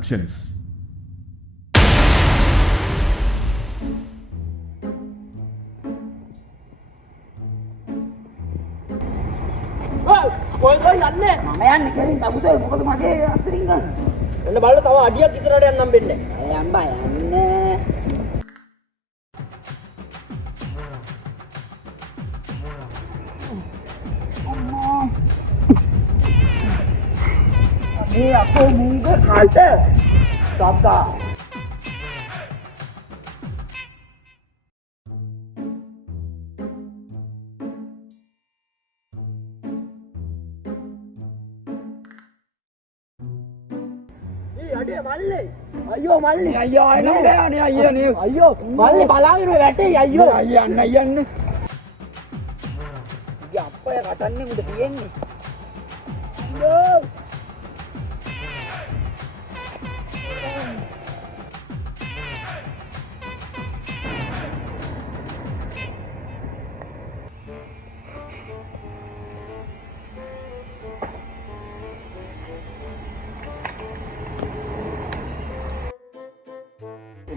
Productions. කොහෙද යන්නේ? මම යන්නේ කෙලින් තමුසේ මොකද මගේ අස්තරින් ගන්න. එන්න බලන්න තව අඩියක් ඉස්සරහට යන්න හම්බෙන්නේ. අම්බා යන්නේ. අම්මා. මේ අපෝ මුංග කාල්ට. සබ්දා. අයියෝ මල්ලි අයියෝ එන්නේ අනේ අයියා නේ අයියෝ මල්ලි බලාගෙන වැටේ අයියෝ අයියා යන්න ඉතින් අප්පය කටන්නේ මුද තියෙන්නේ අයියෝ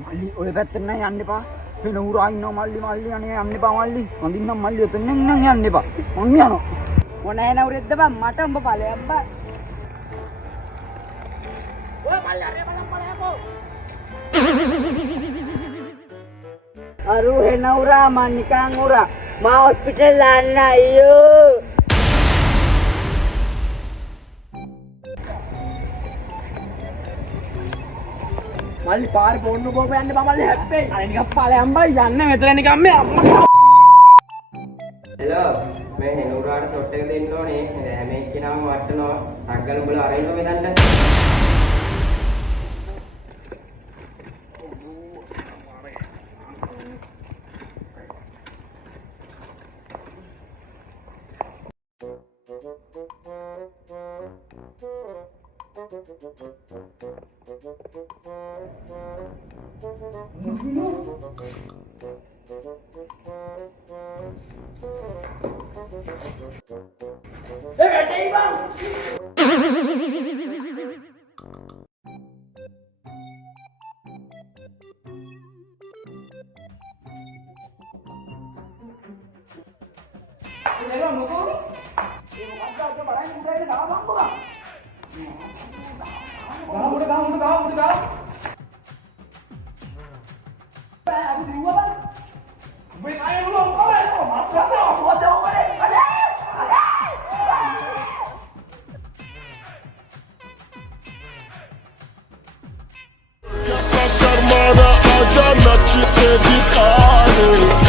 මල්ලි ඔය පැත්තට නෑ යන්න එපා. වෙන උරා ඉන්නවා මල්ලි අනේ යන්න එපා මල්ලි. වඳින්නම් මල්ලි ඔතන නම් යන්න එපා. මං යනවා. මොන ඇන උරෙද්ද බං මට උඹ ඵලයක් බං. ඔය මල්ලි අරේ බලන්න බලයකෝ. අරු වෙන උරා මං නිකන් උරා. මා හොස්පිටල් දාන්න අයියෝ. මල්ලි පාරේ පොන්න බෝප යන්න බා මල්ලි හැප්පෙයි. අනේ නිකන් ඵලයන් බයි යන්න මෙතන නිකන් මේ අම්මා. හෙලෝ මේ හෙනුරාට ෂොට් එක දෙන්න ඕනේ. හැම එක්කෙනාම වටනවා. අග්ගල උඹල අරින්න මෙතනට. වැටෙයි බං. එනවා මොකෝ? ඒ මොකක්ද අද බලන්න උඩට දාපන් කොරා. ගාමුඩ. බෑ අපි දිව්වා බං. උඹේ කය උලෝ මොකද? මොකද ඔබේ? Essa charmada, a Jana te dedicar.